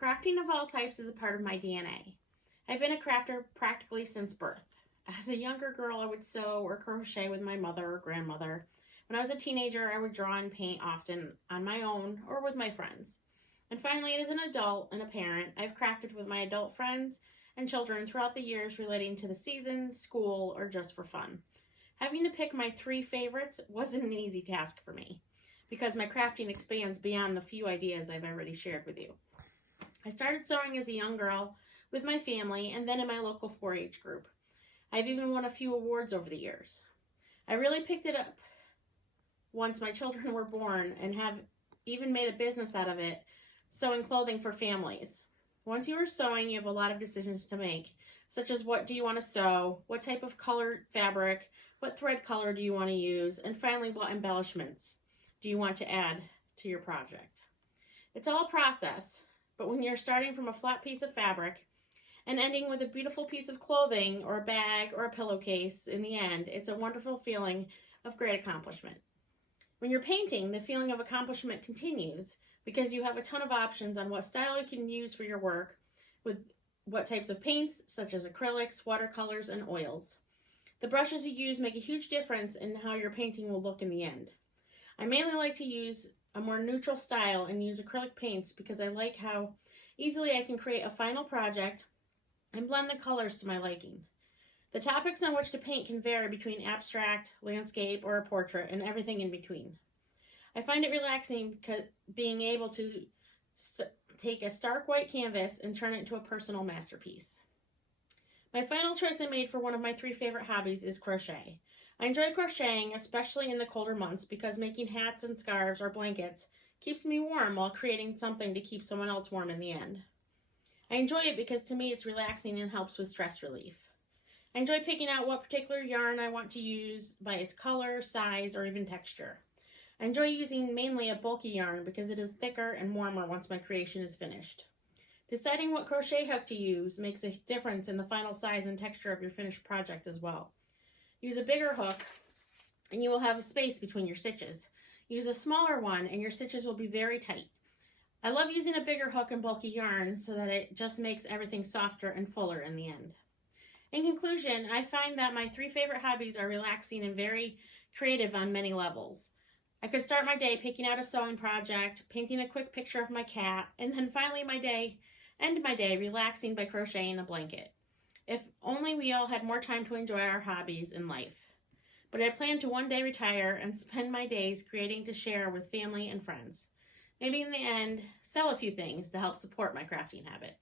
Crafting of all types is a part of my DNA. I've been a crafter practically since birth. As a younger girl, I would sew or crochet with my mother or grandmother. When I was a teenager, I would draw and paint often on my own or with my friends. And finally, as an adult and a parent, I've crafted with my adult friends and children throughout the years relating to the seasons, school, or just for fun. Having to pick my three favorites wasn't an easy task for me because my crafting expands beyond the few ideas I've already shared with you. I started sewing as a young girl with my family and then in my local 4-H group. I've even won a few awards over the years. I really picked it up once my children were born and have even made a business out of it, sewing clothing for families. Once you are sewing, you have a lot of decisions to make, such as what do you want to sew, what type of colored fabric, what thread color do you want to use, and finally, what embellishments do you want to add to your project. It's all a process, but when you're starting from a flat piece of fabric and ending with a beautiful piece of clothing or a bag or a pillowcase in the end, it's a wonderful feeling of great accomplishment. When you're painting, the feeling of accomplishment continues because you have a ton of options on what style you can use for your work with what types of paints, such as acrylics, watercolors, and oils. The brushes you use make a huge difference in how your painting will look in the end. I mainly like to use a more neutral style and use acrylic paints because I like how easily I can create a final project and blend the colors to my liking. The topics on which to paint can vary between abstract, landscape, or a portrait, and everything in between. I find it relaxing being able to take a stark white canvas and turn it into a personal masterpiece. My final choice I made for one of my three favorite hobbies is crochet. I enjoy crocheting, especially in the colder months, because making hats and scarves or blankets keeps me warm while creating something to keep someone else warm in the end. I enjoy it because to me it's relaxing and helps with stress relief. I enjoy picking out what particular yarn I want to use by its color, size, or even texture. I enjoy using mainly a bulky yarn because it is thicker and warmer once my creation is finished. Deciding what crochet hook to use makes a difference in the final size and texture of your finished project as well. Use a bigger hook and you will have a space between your stitches. Use a smaller one and your stitches will be very tight. I love using a bigger hook and bulky yarn so that it just makes everything softer and fuller in the end. In conclusion, I find that my three favorite hobbies are relaxing and very creative on many levels. I could start my day picking out a sewing project, painting a quick picture of my cat, and then finally end my day relaxing by crocheting a blanket. If only we all had more time to enjoy our hobbies in life. But I plan to one day retire and spend my days creating to share with family and friends. Maybe in the end, sell a few things to help support my crafting habit.